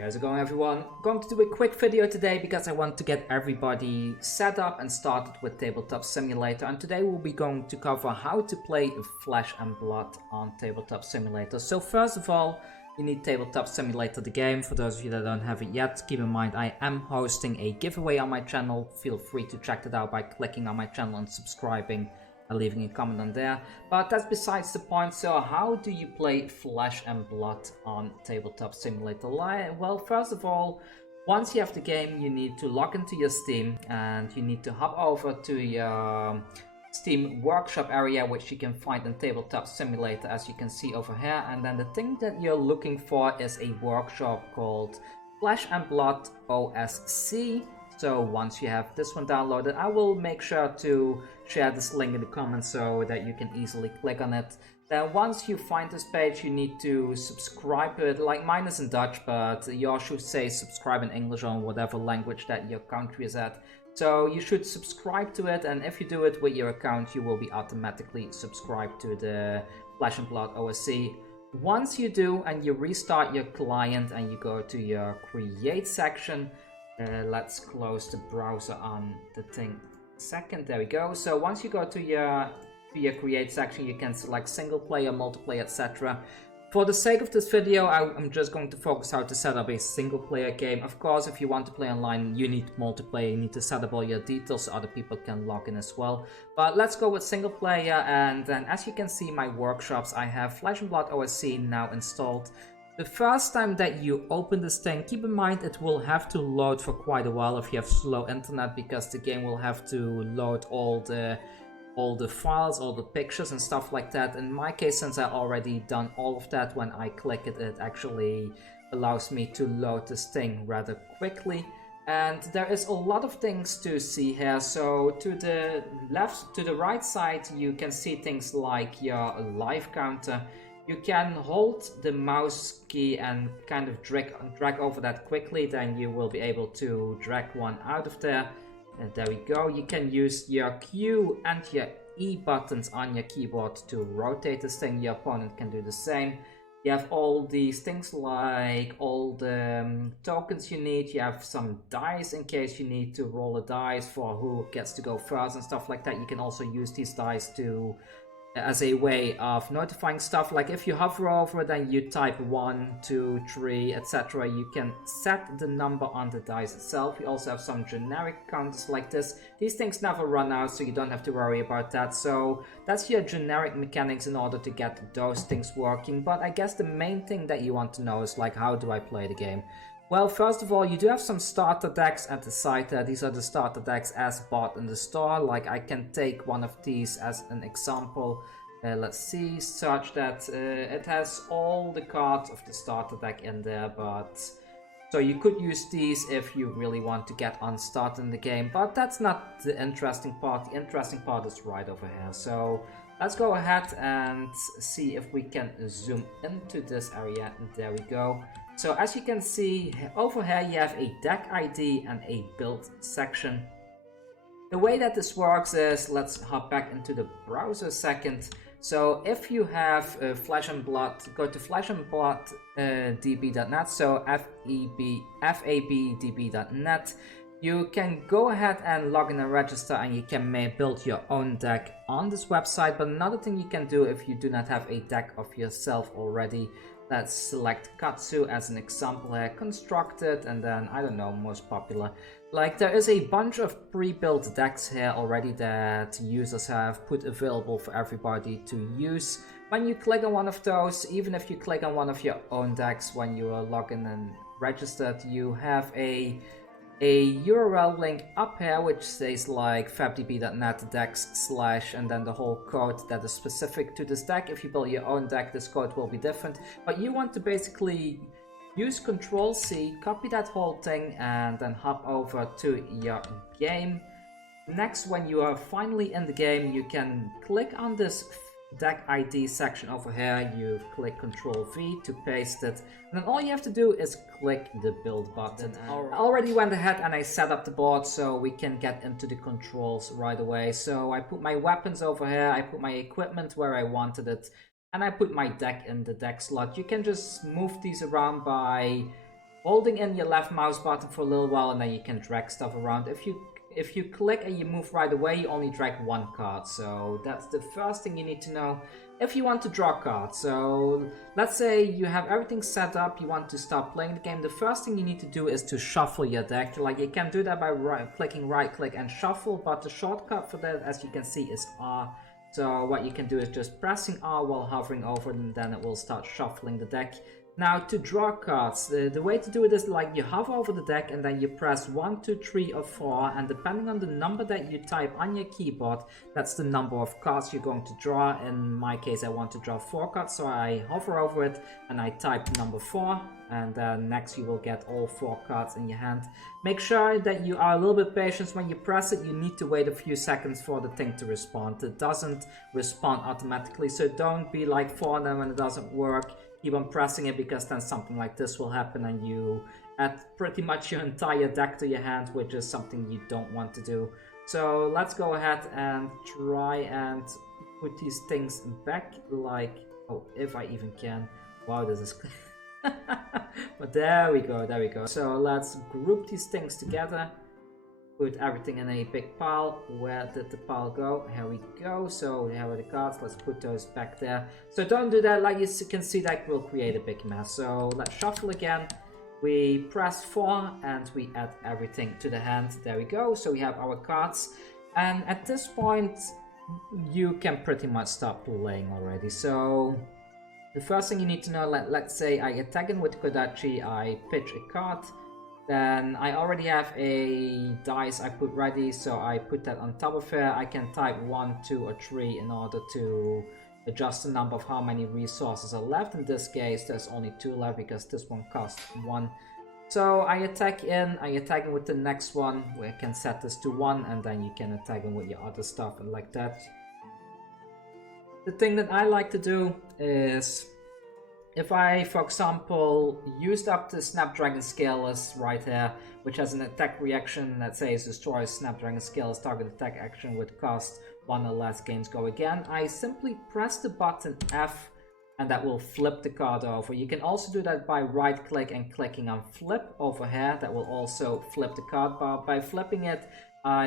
How's it going, everyone? I'm going to do a quick video today because I want to get everybody set up and started with Tabletop Simulator, and today we'll be going to cover how to play Flesh and Blood on Tabletop Simulator. So first of all, you need Tabletop Simulator the game. For those of you that don't have it yet, keep in mind I am hosting a giveaway on my channel. Feel free to check that out by clicking on my channel and subscribing and leaving a comment on there. But that's besides the point. So how do you play Flesh and Blood on Tabletop Simulator? Well, first of all, once you have the game, you need to log into your Steam and you need to hop over to your Steam Workshop area, which you can find in Tabletop Simulator, as you can see over here. And then the thing that you're looking for is a workshop called Flesh and Blood OSC. So once you have this one downloaded, I will make sure to share this link in the comments so that you can easily click on it. Then once you find this page, you need to subscribe to it. Like, mine is in Dutch, but you should say subscribe in English or whatever language that your country is at. So you should subscribe to it, and if you do it with your account, you will be automatically subscribed to the Flesh and Blood OSC. Once you do, and you restart your client and you go to your create section, let's close the browser on the thing second. There we go. So once you go to your create section, you can select single player, multiplayer, etc. For the sake of this video, I'm just going to focus how to set up a single player game. Of course, if you want to play online, you need multiplayer. You need to set up all your details so other people can log in as well. But let's go with single player. And then, as you can see, my workshops, I have Flesh and Blood OSC now installed. The first time that you open this thing, keep in mind it will have to load for quite a while if you have slow internet, because the game will have to load all the files, all the pictures and stuff like that. In my case, since I already done all of that, when I click it, it actually allows me to load this thing rather quickly. And there is a lot of things to see here. So to the left, to the right side, you can see things like your life counter. You can hold the mouse key and kind of drag over that quickly, then you will be able to drag one out of there. And there we go. You can use your Q and your E buttons on your keyboard to rotate this thing. Your opponent can do the same. You have all these things like all the tokens you need. You have some dice in case you need to roll a dice for who gets to go first and stuff like that. You can also use these dice to as a way of notifying stuff. Like if you hover over it, then you type 1, 2, 3, etc. You can set the number on the dice itself. You also have some generic counters like this. These things never run out, so you don't have to worry about that. So that's your generic mechanics in order to get those things working. But I guess the main thing that you want to know is, like, how do I play the game? Well, first of all, you do have some starter decks at the side there. These are the starter decks as bought in the store. Like, I can take one of these as an example. Let's see, such that it has all the cards of the starter deck in there, but so you could use these if you really want to get unstarted in the game, but that's not the interesting part. The interesting part is right over here. So let's go ahead and see if we can zoom into this area. There we go. So as you can see over here, you have a deck ID and a build section. The way that this works is, let's hop back into the browser a second. So if you have Flesh and Blood, go to fleshandblood.db.net, so FABDB.net. You can go ahead and log in and register, and you can build your own deck on this website. But another thing you can do if you do not have a deck of yourself already, let's select Katsu as an example here, constructed, and then, I don't know, most popular. Like, there is a bunch of pre-built decks here already that users have put available for everybody to use. When you click on one of those, even if you click on one of your own decks when you are logged in and registered, you have a URL link up here which says like fabdb.net decks / and then the whole code that is specific to this deck. If you build your own deck, this code will be different, but you want to basically use Control-C, copy that whole thing, and then hop over to your game. Next, when you are finally in the game, you can click on this deck ID section over here. You click Control-V to paste it, and then all you have to do is click the build button. I already went ahead and I set up the board so we can get into the controls right away. So I put my weapons over here, I put my equipment where I wanted it, and I put my deck in the deck slot. You can just move these around by holding in your left mouse button for a little while, and then you can drag stuff around. If you click and you move right away, you only drag one card. So that's the first thing you need to know if you want to draw cards. So let's say you have everything set up, you want to start playing the game. The first thing you need to do is to shuffle your deck. Like, you can do that by clicking right click and shuffle, but the shortcut for that, as you can see, is R. So what you can do is just pressing R while hovering over it, and then it will start shuffling the deck. Now, to draw cards, the way to do it is like you hover over the deck and then you press 1, 2, 3 or 4, and depending on the number that you type on your keyboard, that's the number of cards you're going to draw. In my case, I want to draw 4 cards, so I hover over it and I type number 4, and then next you will get all 4 cards in your hand. Make sure that you are a little bit patient. When you press it, you need to wait a few seconds for the thing to respond. It doesn't respond automatically, so don't be like 4 of them and it doesn't work. Keep on pressing it, because then something like this will happen and you add pretty much your entire deck to your hand, which is something you don't want to do. So let's go ahead and try and put these things back, like, oh, if I even can. Wow, this is but there we go, there we go. So let's group these things together, put everything in a big pile. Where did the pile go? Here we go. So here are the cards. Let's put those back there. So don't do that. Like you can see, that will create a big mess. So let's shuffle again. We press 4 and we add everything to the hand. There we go. So we have our cards. And at this point, you can pretty much start playing already. So the first thing you need to know, let's say I attack in with Kodachi, I pitch a card. Then I already have a dice I put ready, so I put that on top of here. I can type 1, 2 or 3 in order to adjust the number of how many resources are left. In this case, there's only 2 left because this one costs 1. So I attack in with the next one. We can set this to 1, and then you can attack in with your other stuff and like that. The thing that I like to do is, if I, for example, used up the Snapdragon Scaleless right here, which has an attack reaction that says destroys Snapdragon Scaleless target attack action with cost 1 or less, gains go again, I simply press the button F and that will flip the card over. You can also do that by right click and clicking on flip over here. That will also flip the card, but by flipping it,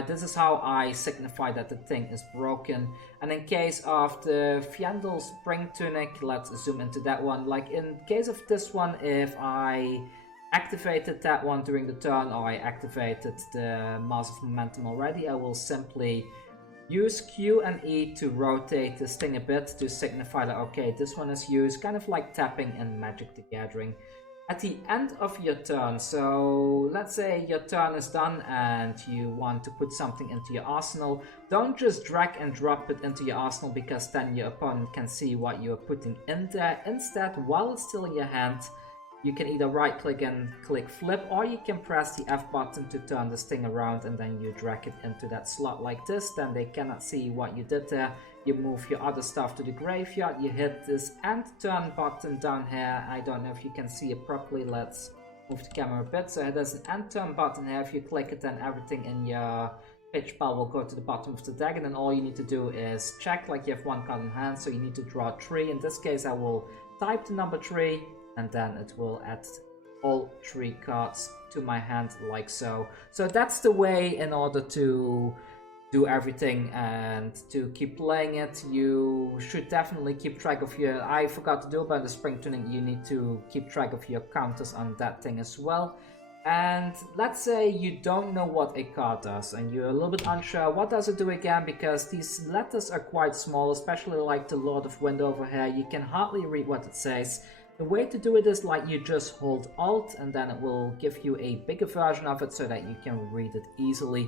this is how I signify that the thing is broken. And in case of the Fiendel Spring Tunic, let's zoom into that one. Like in case of this one, if I activated that one during the turn, or I activated the Mass of Momentum already, I will simply use Q and E to rotate this thing a bit to signify that, okay, this one is used, kind of like tapping in Magic the Gathering. At the end of your turn, so let's say your turn is done and you want to put something into your arsenal, don't just drag and drop it into your arsenal, because then your opponent can see what you're putting in there. Instead, while it's still in your hand, you can either right click and click flip, or you can press the F button to turn this thing around, and then you drag it into that slot like this. Then they cannot see what you did there. You move your other stuff to the graveyard, you hit this end turn button down here. I don't know if you can see it properly. Let's move the camera a bit. So there's an end turn button here. If you click it, then everything in your pitch pile will go to the bottom of the deck, and then all you need to do is check, like you have 1 card in hand, so you need to draw 3. In this case, I will type the number 3, and then it will add all 3 cards to my hand, like so. So that's the way in order to do everything and to keep playing it. You should definitely keep track of your, I forgot to do about the Spring Tunic, you need to keep track of your counters on that thing as well. And let's say you don't know what a card does and you're a little bit unsure what does it do again, because these letters are quite small, especially like the Lord of Wind over here. You can hardly read what it says. The way to do it is like you just hold Alt and then it will give you a bigger version of it so that you can read it easily.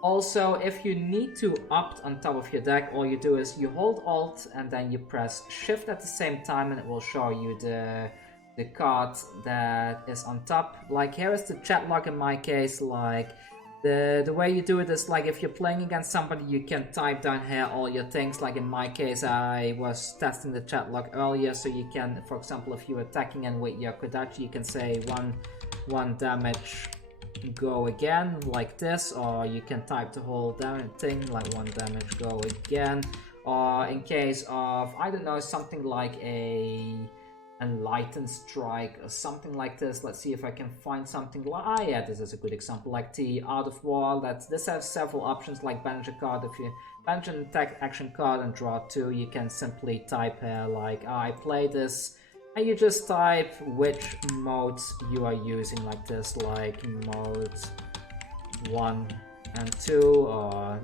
Also, if you need to opt on top of your deck, all you do is you hold Alt and then you press Shift at the same time, and it will show you the card that is on top. Like here is the chat log in my case. Like the way you do it is like if you're playing against somebody, you can type down here all your things. Like in my case, I was testing the chat log earlier, so you can, for example, if you're attacking in with your Kodachi, you can say one damage, go again, like this, or you can type the whole damage thing, like 1 damage, go again. Or in case of, I don't know, something like a Enlightened Strike or something like this. Let's see if I can find something like, yeah, this is a good example, like the Art of War. This has several options, like banish a card. If you banish an attack action card and draw 2, you can simply type here like, I play this, and you just type which modes you are using, like this, like mode 1 and 2 or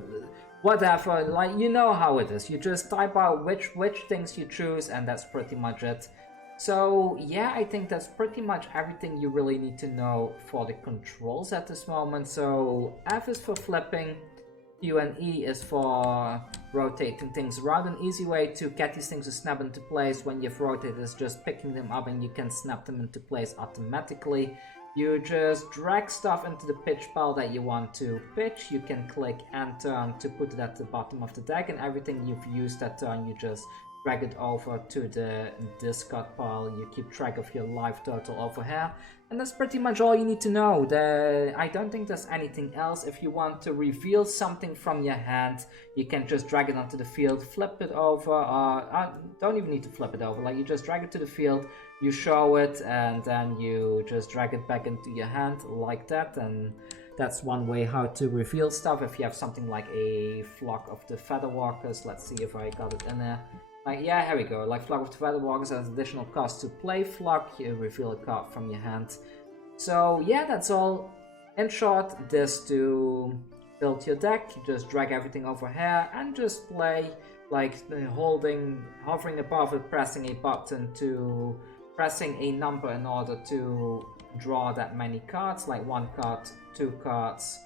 whatever, like, you know how it is. You just type out which things you choose, and that's pretty much it. So yeah, I think that's pretty much everything you really need to know for the controls at this moment. So F is for flipping, Q and E is for rotating things around. An easy way to get these things to snap into place when you've rotated is just picking them up and you can snap them into place automatically. You just drag stuff into the pitch pile that you want to pitch. You can click enter to put it at the bottom of the deck, and everything you've used that turn you just drag it over to the discard pile. You keep track of your life total over here, and that's pretty much all you need to know. I don't think there's anything else. If you want to reveal something from your hand, you can just drag it onto the field, flip it over, don't even need to flip it over, like you just drag it to the field, you show it, and then you just drag it back into your hand like that. And that's one way how to reveal stuff. If you have something like a Flock of the Featherwalkers, let's see if I got it in there. Like, yeah, here we go. Like Flock of the Featherwalkers has additional cost to play Flock. You reveal a card from your hand. So yeah, that's all. In short, this to build your deck. You just drag everything over here and just play, like hovering above it, pressing a button to pressing a number in order to draw that many cards, like 1 card, 2 cards,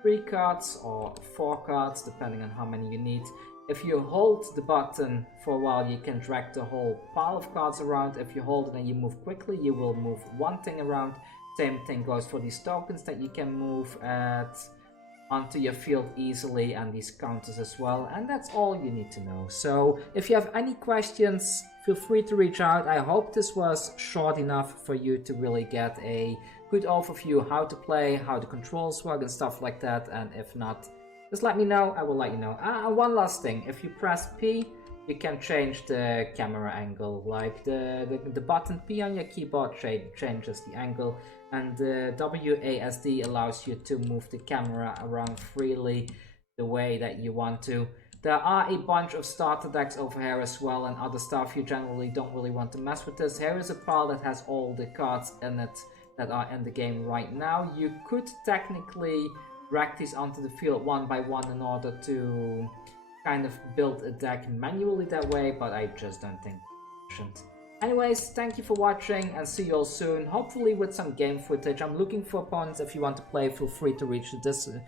3 cards, or 4 cards, depending on how many you need. If you hold the button for a while, you can drag the whole pile of cards around. If you hold it and you move quickly, you will move one thing around. Same thing goes for these tokens that you can move onto your field easily, and these counters as well. And that's all you need to know. So if you have any questions, feel free to reach out. I hope this was short enough for you to really get a good overview how to play, how the controls work and stuff like that. And if not, just let me know, I will let you know. One last thing, if you press P, you can change the camera angle. Like the button P on your keyboard changes the angle, and the WASD allows you to move the camera around freely the way that you want to. There are a bunch of starter decks over here as well, and other stuff. You generally don't really want to mess with this. Here is a pile that has all the cards in it that are in the game right now. You could technically drag these onto the field one by one in order to kind of build a deck manually that way, but I just don't think it's efficient. Anyways, thank you for watching and see you all soon, hopefully with some game footage. I'm looking for opponents. If you want to play, feel free to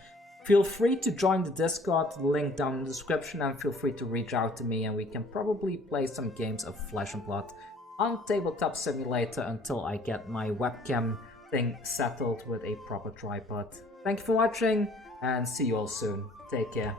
feel free to join the Discord, link down in the description, and feel free to reach out to me and we can probably play some games of Flesh and Blood on Tabletop Simulator until I get my webcam thing settled with a proper tripod. Thank you for watching, and see you all soon. Take care.